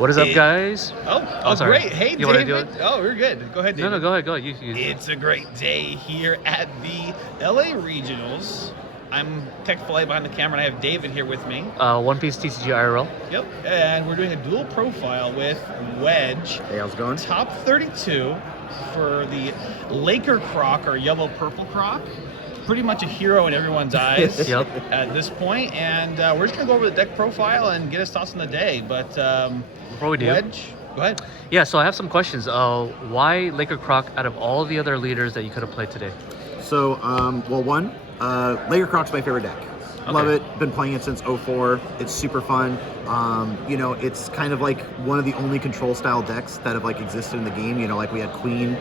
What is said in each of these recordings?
What is up, guys? Oh, sorry. great. Hey, You wanna David. do it? Oh, we're good. Go ahead, David. No, go ahead. Go ahead. You. It's a great day here at the LA Regionals. I'm Tech Filet behind the camera, and I have David here with me. One Piece TCG IRL. Yep. And we're doing a dual profile with Wedge. Hey, how's it going? Top 32 for the Laker Croc, or yellow-purple Croc. Pretty much a hero in everyone's eyes Yep. at this point. And we're just going to go over the deck profile and get his thoughts on the day. But Before we do, Wedge, go ahead. yeah. So I have some questions. Why Laker Croc out of all the other leaders that you could have played today? So, well, one, Laker Croc's my favorite deck. Love it. Been playing it since 04. It's super fun. You know, it's kind of like one of the only control style decks that have like existed in the game. You know, like we had Queen,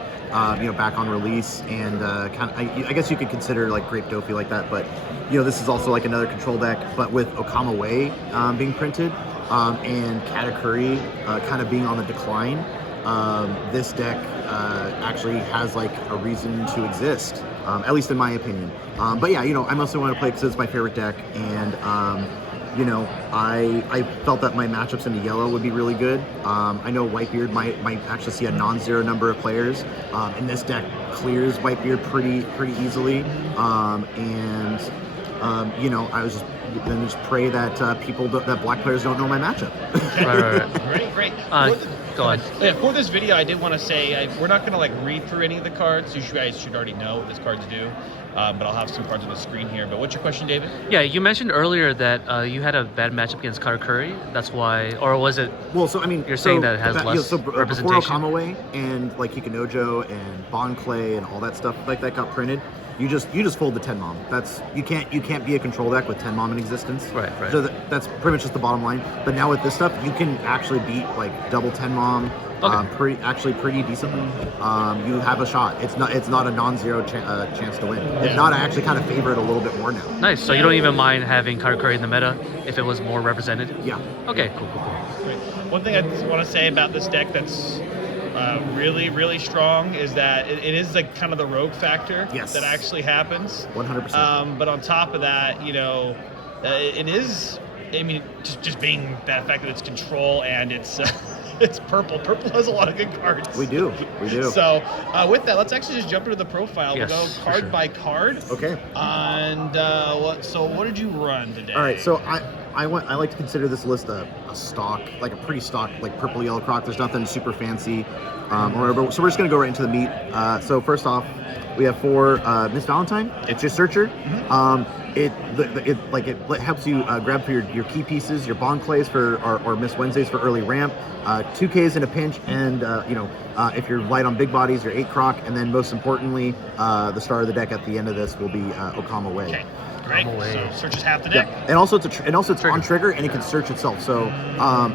you know, back on release, and I guess you could consider like Grape Dofi like that. But you know, this is also like another control deck, but with Okama Way being printed and Katakuri kind of being on the decline. This deck actually has like a reason to exist, at least in my opinion. But yeah, you know, I mostly want to play because it's my favorite deck, and you know, I felt that my matchups into yellow would be really good. I know Whitebeard might actually see a non-zero number of players, and this deck clears Whitebeard pretty easily. You know, I was just pray that that black players don't know my matchup. Right. Great. Go on. Yeah, for this video, I did want to say we're not going to like read through any of the cards. You guys should already know what these cards do. But I'll have some cards on the screen here. But what's your question, David? Yeah, you mentioned earlier that you had a bad matchup against Katakuri. That's why, or was it? Well, so I mean, you're saying that it has less before representation. Okama Way and like Hikinojo and Bond Clay and all that stuff like that got printed. You just fold the 10 mom. That's you can't be a control deck with 10 mom in existence. Right. So that's pretty much just the bottom line. But now with this stuff, you can actually beat like double 10 mom. Okay. Pretty decently. You have a shot. It's not a non-zero chance to win. If not, I actually kind of favor it a little bit more now. Nice. So you don't even mind having Katakuri in the meta if it was more represented? Yeah. Okay. Cool. Great. One thing I want to say about this deck that's really strong is that it is like kind of the rogue factor that actually happens. 100%. But on top of that, you know, it is. I mean, just being that fact that it's control and it's. It's purple. Purple has a lot of good cards. We do. So with that, let's actually just jump into the profile. Yes, we'll go card by card. Okay. And what did you run today? All right. So I like to consider this list a stock, like a pretty stock, like purple yellow croc. There's nothing super fancy or whatever. So we're just gonna go right into the meat. So first off, we have for Miss Valentine. It's your searcher. It helps you grab for your key pieces, your bond clays or Miss Wednesdays for early ramp, 2Ks in a pinch, and you know, if you're light on big bodies, your 8 croc, and then most importantly, the star of the deck at the end of this will be Okama Way. Okay. Great. So searches half the deck. Yeah. And also it's on trigger and it can search itself. So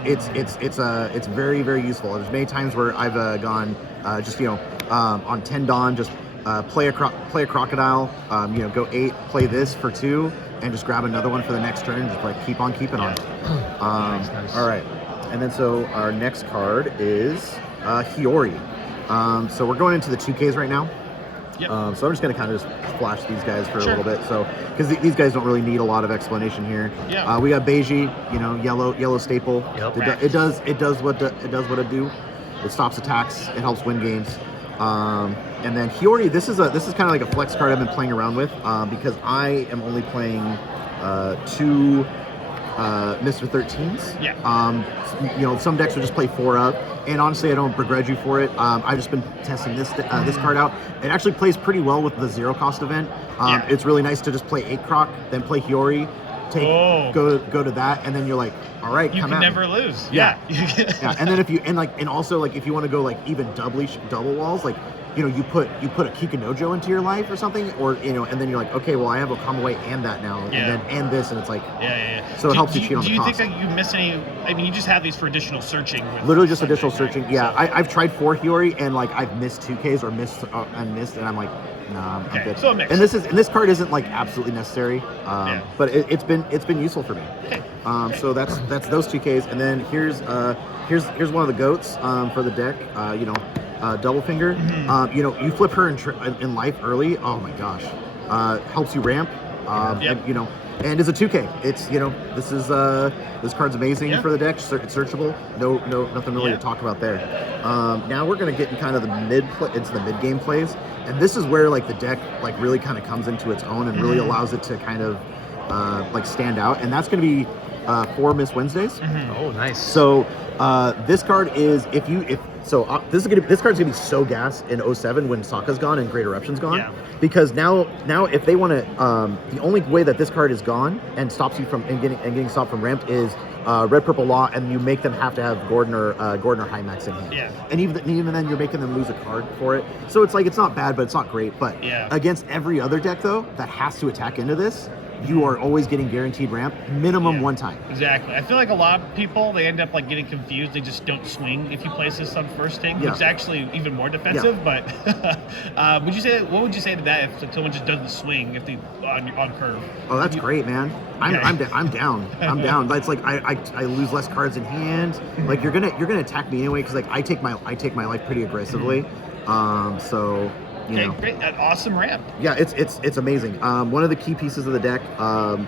it's very useful. There's many times where I've gone just you know on 10 Dawn just play a crocodile, you know, go 8, play this for 2, and just grab another one for the next turn. Just like keep on keeping on. Nice. All right, and then so our next card is Hiyori. So we're going into the 2Ks right now. Yep. So I'm just gonna kind of just flash these guys for a little bit. So because these guys don't really need a lot of explanation here. Yeah. We got Beiji, you know, yellow staple. Yep. It does what it do. It stops attacks. It helps win games. And then Hiyori, this is kind of like a flex card I've been playing around with because I am only playing 2 Mr. 13s. Yeah. You know, some decks would just play 4 up, and honestly, I don't begrudge you for it. I've just been testing this card out. It actually plays pretty well with the 0 cost event. It's really nice to just play 8 Croc, then play Hiyori, go to that, and then you're like, all right, you come can at never me. lose. Yeah. And then and also if you want to go like even double walls, like you know, you put a Kikinojo into your life or something, or you know, and then you're like, okay, well I have Okama Way and that now, and this, and it's like So it helps you cheat on the cost. Do you think that you miss any? I mean, you just have these for additional searching. Literally just additional searching. Yeah, I've tried 4 Hiyori and like I've missed 2Ks or missed, and I'm like, nah, I'm good. So a mix. And this card isn't like absolutely necessary, but it's been useful for me. Okay. So that's those 2Ks, and then here's one of the goats for the deck. You know, double finger. You know, you flip her in life early. Oh my gosh, helps you ramp. Yep. And, and it's a 2K. It's this card's amazing Yeah. for the deck. It's searchable. No, nothing really Yeah. to talk about there. Now we're gonna get in kind of the into the mid game plays, and this is where like the deck like really kind of comes into its own and really allows it to kind of like stand out. And that's gonna be 4 Miss Wednesdays. Oh, nice. So this card is this card's gonna be so gas in 07 when Sokka's gone and Great Eruption's gone. Yeah. Because now if they want to, the only way that this card is gone and stops you from getting stopped from ramped is red purple law, and you make them have to have Gordon or Hymax in hand. Yeah. And even then you're making them lose a card for it. So it's like it's not bad, but it's not great. But Yeah. against every other deck though that has to attack into this, you are always getting guaranteed ramp minimum one time. Exactly. I feel like a lot of people, they end up like getting confused. They just don't swing if you place this on first take, Yeah. which is actually even more defensive. But what would you say to that if like, someone just doesn't swing if they on curve? Oh, that's great, man. I'm down. I'm down. But it's like I lose less cards in hand. Like you're gonna attack me anyway because like I take my life pretty aggressively. So. Great. An awesome ramp. Yeah, it's amazing. One of the key pieces of the deck,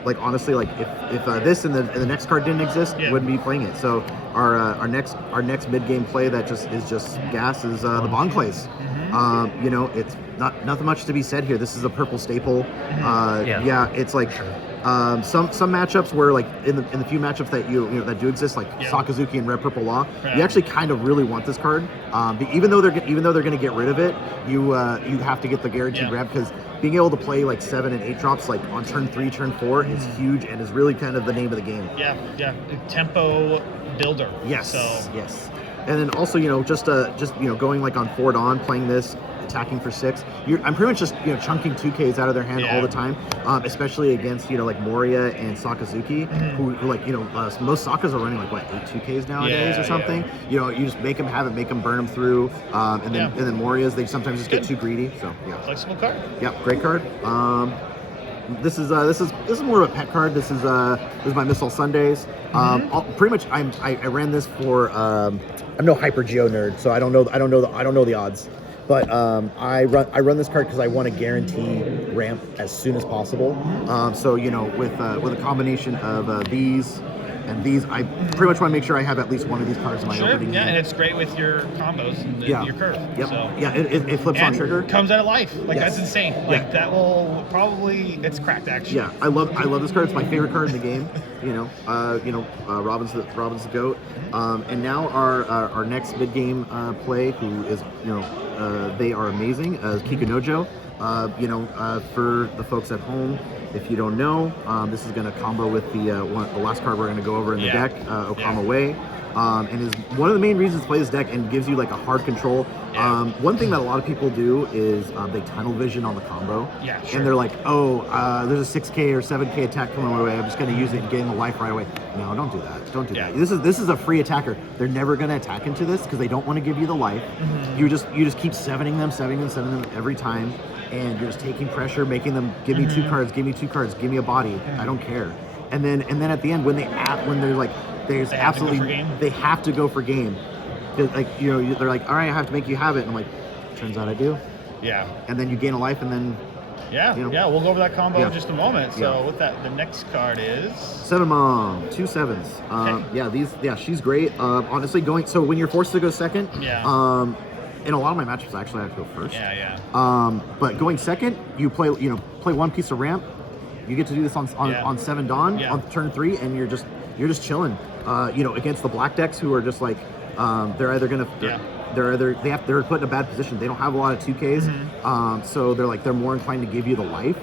like honestly, like if this and the next card didn't exist, Yeah. wouldn't be playing it. So our next mid game play that is just gas is the Bond plays. It's nothing much to be said here. This is a purple staple. Yeah, it's like. Some matchups where like in the few matchups that that do exist, like Sakazuki and Red Purple Law, you actually kind of really want this card. Even though they're going to get rid of it, you have to get the guaranteed grab because being able to play like 7 and 8 drops like on turn 3, turn 4 is huge and is really kind of the name of the game. Yeah. Tempo builder. Yes. So yes. And then also, just going like on 4 Dawn, playing this, attacking for 6. I'm pretty much just chunking 2Ks out of their hand all the time, especially against like Moria and Sakazuki, who like most Sakas are running like what 8 2Ks nowadays or something. You just make them have it, make them burn them through, and then Morias they sometimes just get too greedy. So yeah, flexible card. Yeah, great card. This is more of a pet card. This is my Missile Sundays. Pretty much I ran this for I'm no Hyper Geo nerd, so I don't know the odds. But I run this card because I want to guarantee ramp as soon as possible. So with a combination of these and these, I pretty much want to make sure I have at least one of these cards in my opening hand. And it's great with your combos and your curve. Yep. So. Yeah, it flips on trigger. Comes out of life. Like that's insane. Like Yeah. that will probably it's cracked actually. Yeah, I love this card. It's my favorite card in the game. Robin's the goat. And now our next mid game play, who is they are amazing, Kikunojo. For the folks at home, if you don't know, this is going to combo with the last card we're going to go over in the deck, Okama Way. And is one of the main reasons to play this deck and gives you like a hard control. One thing that a lot of people do is they tunnel vision on the combo. Yeah, sure. And they're like, there's a 6K or 7K attack coming my way. I'm just going to use it and gain the life right away. No, don't do that. Don't do that. This is a free attacker. They're never going to attack into this because they don't want to give you the life. You just keep 7ing them every time. And you're just taking pressure, making them give me 2 cards, give me 2 cards, give me a body. I don't care. And then at the end when they're like there's they have to go for game. Like they're like, all right, I have to make you have it. And I'm like, turns out I do. Yeah. And then you gain a life, and then we'll go over that combo in just a moment. So with that, the next card is 7 Mom, 2 7s. She's great. Honestly, so when you're forced to go second, in a lot of my matchups, actually, I have to go first. But going second, you play one piece of ramp. You get to do this on 7 Dawn on turn 3, and you're just chilling. Against the black decks who are just like they're put in a bad position. They don't have a lot of 2Ks, so they're more inclined to give you the life,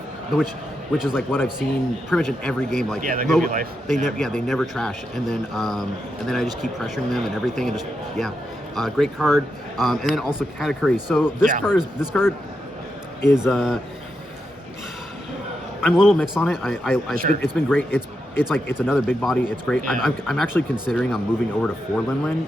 which is like what I've seen pretty much in every game. Like they give you life. They never trash, and then I just keep pressuring them and everything, and just great card. And then also Katakuri. So this card is I'm a little mixed on it. It's been great. It's another big body. It's great. I'm actually considering moving over to 4 Lin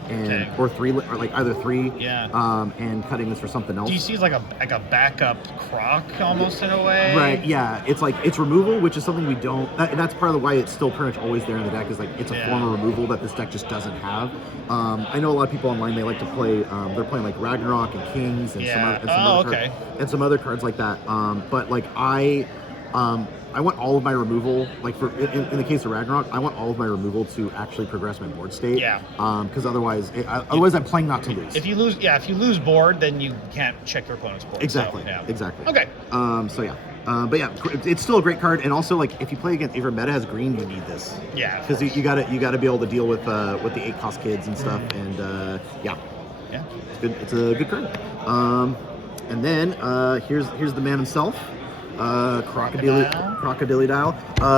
or 3 or like either 3 and cutting this for something else. DC is like a backup Croc almost in a way. Right. Yeah. It's removal, which is something we don't. And that's part of why it's still pretty much always there in the deck. Is like it's a form of removal that this deck just doesn't have. I know a lot of people online, they like to play. They're playing like Ragnarok and Kings and some other cards like that. But like I want all of my removal, like for in the case of Ragnarok, I want all of my removal to actually progress my board state. Yeah. Because otherwise I'm playing not to lose. If you lose board, then you can't check your opponent's board. Exactly. So, yeah. Exactly. Okay. So yeah. But yeah, it's still a great card, and also like if you play against, if your meta has green, you need this. Yeah. Because you gotta be able to deal with the 8-cost kids and stuff, and yeah. Yeah. It's good. It's a good card. And then here's the man himself. Crocodile.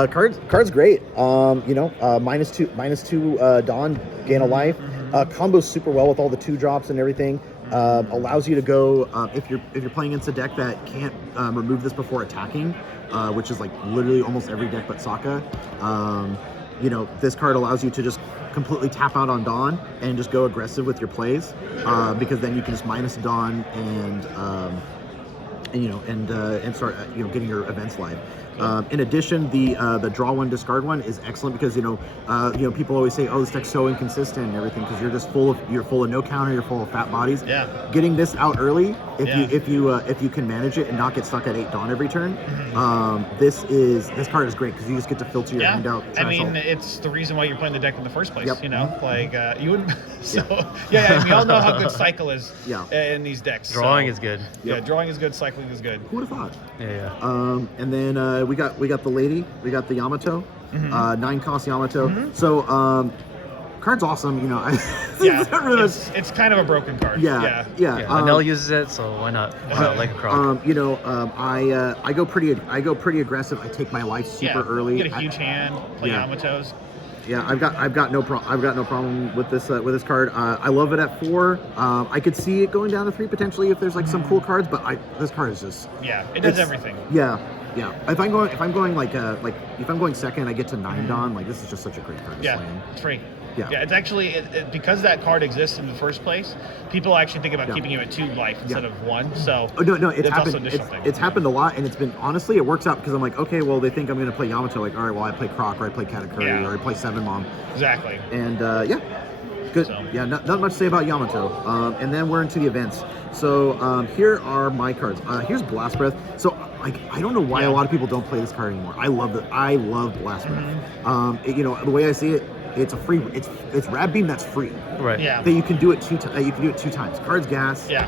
Card's great. -2 Dawn, gain a life. Combos super well with all the 2-drops and everything. Allows you to go if you're playing against a deck that can't remove this before attacking, which is like literally almost every deck but Sokka. This card allows you to just completely tap out on Dawn and just go aggressive with your plays, because then you can just minus Dawn and start getting your events live. In addition, the draw one, discard one is excellent because people always say, oh, this deck's so inconsistent and everything because you're just full of no counter, you're full of fat bodies. Yeah. Getting this out early, if you can manage it and not get stuck at 8 Dawn every turn, this card is great because you just get to filter your hand out. I mean, it's the reason why you're playing the deck in the first place. Yep. You wouldn't. So we all know how good cycle is. In these decks. Drawing is good. Yeah, drawing is good. Cycling is good. Who would have thought? Yeah. And then we got the lady, we got the Yamato, 9-cost Yamato. So card's awesome. It's kind of a broken card. Yeah. Manel uses it, so why not? Like a Croc. I go pretty aggressive. I take my life super early. You get a huge hand. Play Yamatos. Yeah, I've got no problem with this card. I love it at 4. I could see it going down to 3 potentially if there's like some cool cards, but this card is just it does everything. Yeah. If I'm going second, I get to 9 Dawn. Like this is just such a great card to slam. It's free. Yeah. It's actually because that card exists in the first place. People actually think about keeping you at 2 life instead of 1. So no, it's happened. It's happened a lot, and it's been honestly it works out because I'm like, okay, well they think I'm going to play Yamato. Like, all right, well I play Croc or I play Katakuri or I play 7 Mom. Exactly. And good. So. Yeah, not much to say about Yamato. And then we're into the events. So here are my cards. Here's Blast Breath. So I don't know why a lot of people don't play this card anymore. I love Blast Breath. The way I see it, it's a free. It's Rad Beam that's free. Right. Yeah. That you can do it 2 times. You can do it 2 times. Cards gas. Yeah.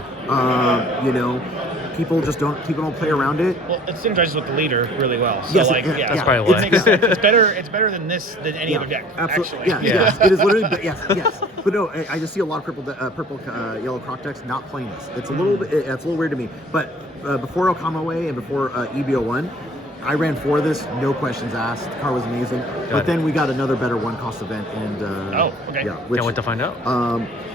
People don't play around it. Well, it synergizes with the leader really well. So yes, that's probably why. It's better than any other deck. Absolutely. Actually. Yes, it is literally. Yes. But no, I just see a lot of purple yellow Croc decks not playing this. It's a little bit. It's a little weird to me. But before Okamawe and before EBO1, I ran 4 of this, no questions asked. The car was amazing. But then we got another better 1-cost event, and okay. yeah, Can't wait to find out.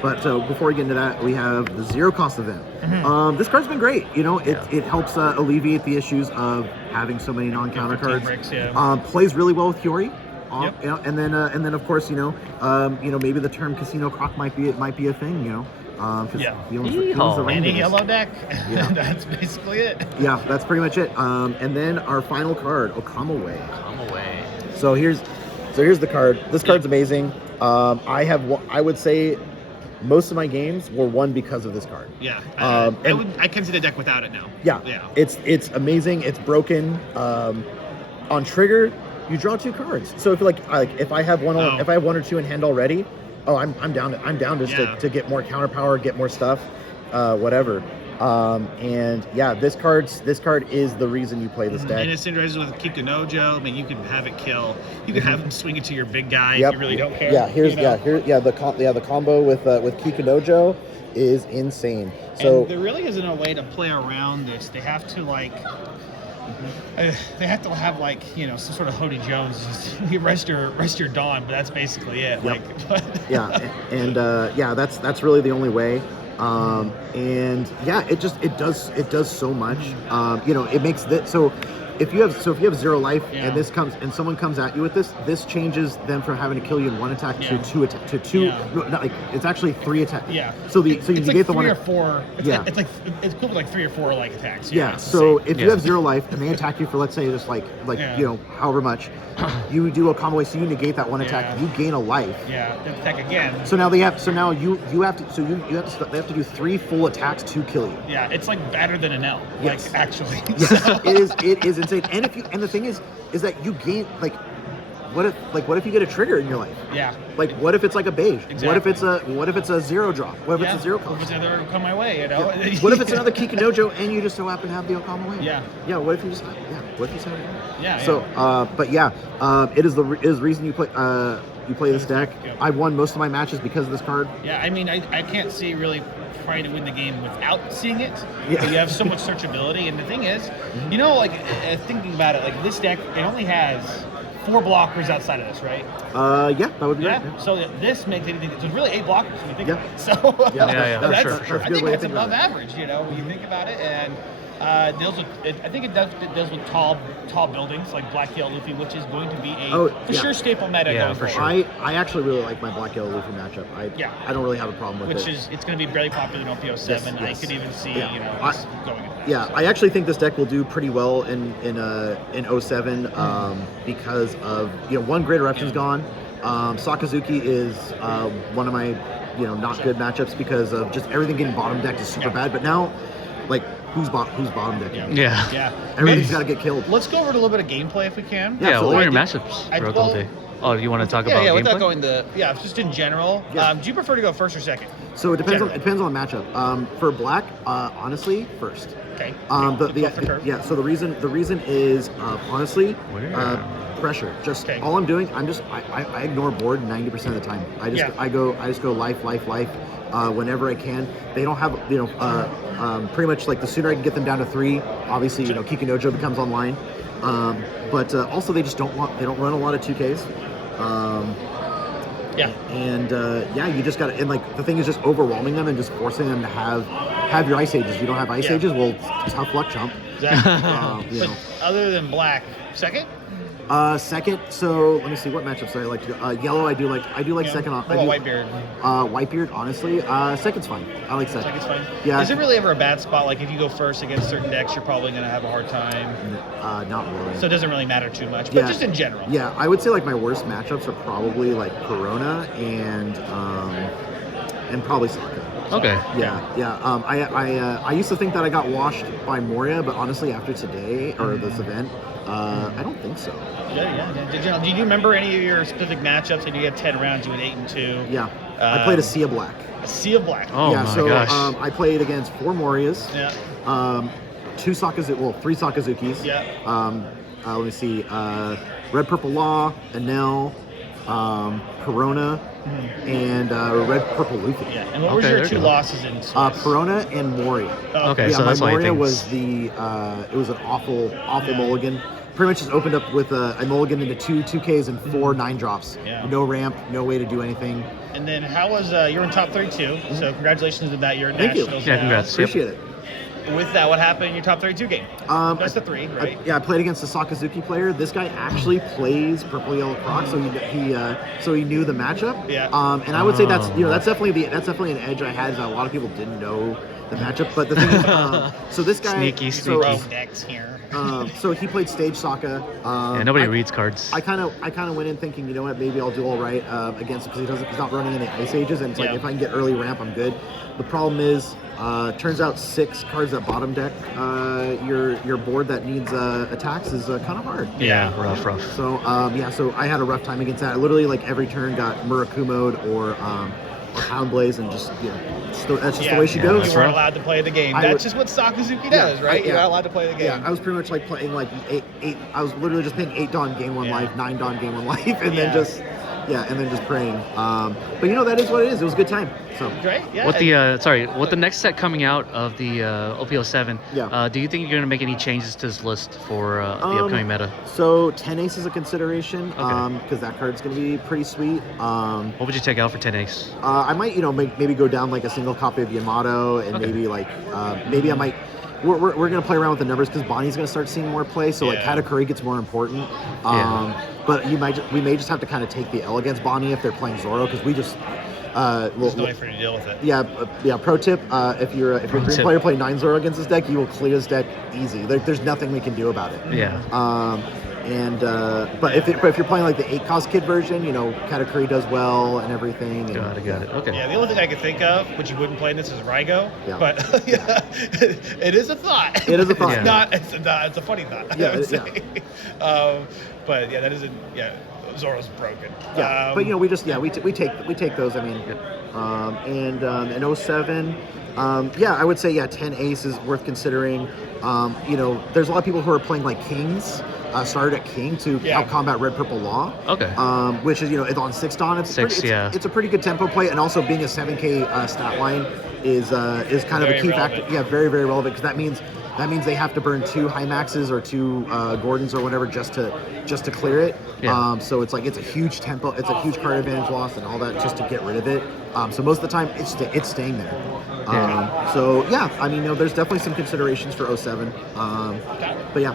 But before we get into that, we have the 0-cost event. This card's been great. It helps alleviate the issues of having so many non-counter cards. Bricks, plays really well with Hiyori. Yep. And then of course maybe the term Casino Croc might be a thing. He owns the ring Any business. yellow deck. That's basically it. Yeah, that's pretty much it. And then our final card, Okamawe. So here's the card. This card's amazing. I would say most of my games were won because of this card. Yeah. I can see the deck without it now. Yeah. It's amazing. It's broken. On trigger, you draw 2 cards. So if I have one or 2 in hand already, I'm down just to get more counter power, get more stuff, whatever. This card is the reason you play this deck. And it synergizes with Kikunojo. I mean, you can have it kill. You can have him swing it to your big guy if you really don't care. The combo with Kikunojo is insane. So and there really isn't a way to play around this. They have to have some sort of Hody Jones. You rest your Dawn, but that's basically it. Yep. That's really the only way. It does so much. It makes that so. If you have 0 life and someone comes at you with this changes them from having to kill you in 1 attack to 2 attack to 2. No, not like it's actually 3 attacks. Yeah. So you negate the 1 or 4. It's equivalent to 3 or 4 attacks. Yeah. So if you have 0 life and they attack you for let's say just however much, you do a combo, so you negate that 1 attack, you gain a life. Yeah. Then attack again. So now they have to do 3 full attacks to kill you. Yeah. It's like better than an L. Yes. Actually. Yes. It is insane. And the thing is that you gain what if you get a trigger in your life? Yeah. Like what if it's like a beige? Exactly. What if it's a zero drop? What if it's a zero cost? What if it's another come my way, you know? Yeah. What if it's another Kikinojo and you just so happen to have the Okama Way? Yeah. Yeah. What if you just what if you just have it? Yeah. So, but yeah, it is the reason you play this deck. Yep. I've won most of my matches because of this card. Yeah, I mean, I can't see really trying to win the game without seeing it. Yeah. But you have so much searchability, and the thing is, you know, like thinking about it, like this deck, it only has 4 blockers outside of this, right? Yeah, that would be Yeah. right. So this makes anything. So it's really 8 blockers when you think Yeah. about it. So Yeah, for that's, sure, for sure. I Good think way to that's think above about average, you know, when you think about it, and deals with. I think it deals with tall buildings like Black Yellow Luffy, which is going to be for sure staple meta Yeah, going for forward. sure. I actually really like my Black Yellow Luffy matchup. I don't really have a problem with Which it. is it's going to be very popular in OPO 7. Yes. I could even see Yeah. you know I- this going into that. Yeah, so. I actually think this deck will do pretty well in 07 because of one Great Eruption's gone. Sakazuki is one of my not good matchups because of just everything getting bottom decked is super bad. But now, like who's bottom decking? Yeah. Yeah. Everything's got to get killed. Let's go over to a little bit of gameplay if we can. Yeah, Yeah, what were your absolutely. matchups, Rokulte? Oh, you want to talk about Yeah, gameplay? without going to just in general. Yeah. Do you prefer to go first or second? So it depends Generally. on the matchup. For black, honestly, first. Okay. So the reason is honestly Where? pressure. Just Okay. all I'm doing, I ignore board 90% of the time. I just go life. Whenever I can. They don't have pretty much like the sooner I can get them down to 3, obviously Kikinojo becomes online. But also they don't run a lot of 2Ks. And you just got to, and like the thing is just overwhelming them and just forcing them to have your Ice Ages. If you don't have Ice Ages, well, tough luck, chump. Exactly. But other than black, second? Second, so let me see what matchups do I like to do. Yellow, I do like second on. What about Whitebeard? Whitebeard, honestly, second's fine. I like second. Second's fine. Yeah. Is it really ever a bad spot? Like if you go first against certain decks, you're probably going to have a hard time. Not really. So it doesn't really matter too much, but just in general. Yeah, I would say like my worst matchups are probably like Corona and probably Sokka. Okay. Yeah. I used to think that I got washed by Moria, but honestly, after today or this event, I don't think so. Yeah. Do you remember any of your specific matchups? And you had 10 rounds, you went 8-2. Yeah. I played a Sea of Black. A Sea of Black. Oh yeah, my so gosh. I played against 4 Morias. Yeah. 3 Sakazukis. Yeah. Let me see. Red Purple Law, Enel, Corona, and Red Purple Luffy. Yeah. And what was Okay, your there 2 you go. losses in Swiss? Corona and Moria. Okay, Yeah, so my that's why Moria things... was it was an awful mulligan. Pretty much just opened up with a mulligan into 2Ks and 4 9-drops. Yeah. No ramp, no way to do anything. And then how was you're in top 32, so congratulations on that. You're in Thank you. nationals Yeah, now. congrats. Appreciate it. With that, what happened in your top 32 game? Best of 3, right? I played against a Sakazuki player. This guy actually plays Purple Yellow Croc, so he knew the matchup. Yeah. And I would say that's definitely an edge I had. Is that a lot of people didn't know the matchup. But the thing is, so this guy Sneaky. Rogue decks here. So he played stage Sokka. Yeah, nobody reads cards. I kind of went in thinking, you know what, maybe I'll do all right against him because he's not running any Ice Ages, and it's like if I can get early ramp, I'm good. The problem is, turns out 6 cards that bottom deck your board that needs attacks is kind of hard. Yeah, rough. So so I had a rough time against that. I literally like every turn got Murakumo'd or Hound Blaze, and just that's just the way she goes. You weren't allowed to play the game. That's just what Sakazuki does, right? You're not allowed to play the game. Yeah, I was pretty much like playing like eight. I was literally just playing 8 Dawn Game 1 life, 9 Dawn Game 1 life, and then just praying. But that is what it is. It was a good time. So Great. Yeah. With the next set coming out of the OPO 7, do you think you're gonna make any changes to this list for the upcoming meta? So 10 Ace is a consideration because that card's gonna be pretty sweet. What would you take out for 10 Ace? I might maybe go down like a single copy of Yamato, and maybe maybe I might. We're gonna play around with the numbers because Bonnie's gonna start seeing more play, so like Katakuri gets more important. But we may just have to kind of take the L against Bonnie if they're playing Zoro, because we just there's no way for you to deal with it. Yeah. Pro tip: if you're a green player playing 9 Zoro against this deck, you will clear this deck easy. There's nothing we can do about it. Yeah. But if you're playing like the 8-cost kit version, you know, Katakuri does well and everything. And, Got it. Okay. Yeah, the only thing I could think of, which you wouldn't play in this, is Raigo. Yeah. But yeah, it is a thought. It is a thought. It's it's a funny thought. Yeah, I would say. But yeah, that isn't. Yeah, Zoro's broken. Yeah, but you know, we take those. I mean, in 07, I would say 10 Ace is worth considering. You know, there's a lot of people who are playing like Kings. Started at King to out combat Red Purple Law. Okay. Which is, you know, it's on 6 Dawn. It's a pretty good tempo play, and also being a 7K stat line is kind of a key factor. Yeah, very, very relevant, because that means they have to burn 2 high maxes or 2 Gordons or whatever just to clear it. Yeah. So it's like, it's a huge tempo, it's a huge card advantage loss and all that just to get rid of it. So most of the time it's staying there. So yeah, I mean, you know, there's definitely some considerations for 07. But yeah.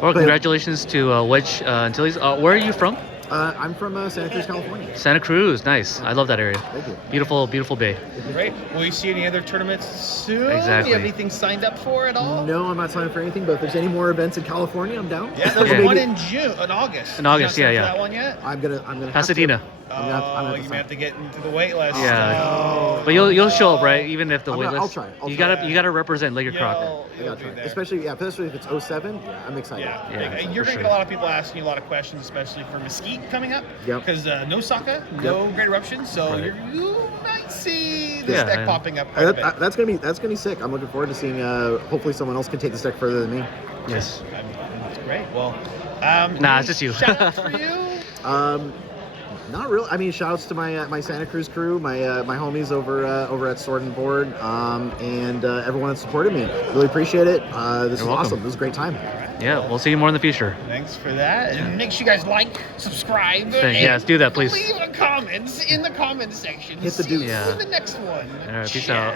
Well, congratulations to Wedge Antilles. Where are you from? I'm from Santa Cruz, California. Santa Cruz, nice. I love that area. Thank you. Beautiful, beautiful bay. Great. Will you see any other tournaments soon? Exactly. You have anything signed up for at all? No, I'm not signed for anything, but if there's any more events in California, I'm down. Yeah, there's one in August. In August, You not yeah. signed for that one yet? I'm gonna Pasadena. You may have to get into the wait list. Yeah. But you'll show up, right? Even if the wait list. I'll try. You gotta represent Laker Croc. I gotta try. Especially if it's 07, I'm excited. Yeah, you're gonna get a lot of people asking you a lot of questions, especially for Mesquite coming up. Yep. Because no Sokka, no Great Eruption, so you might see this deck popping up quite a bit. That's gonna be sick. I'm looking forward to seeing. Hopefully, someone else can take this deck further than me. Yes. That's great. Well, it's just you. Shout out for you. Not really. I mean, shoutouts to my Santa Cruz crew, my homies over at Sword and Board, and everyone that supported me. Really appreciate it. This was awesome. This was a great time. Yeah, we'll see you more in the future. Thanks for that. And make sure you guys like, subscribe, yes, do that, please. Leave a comment in the comment section. Hit the deuce. See you in the next one. All right, peace out.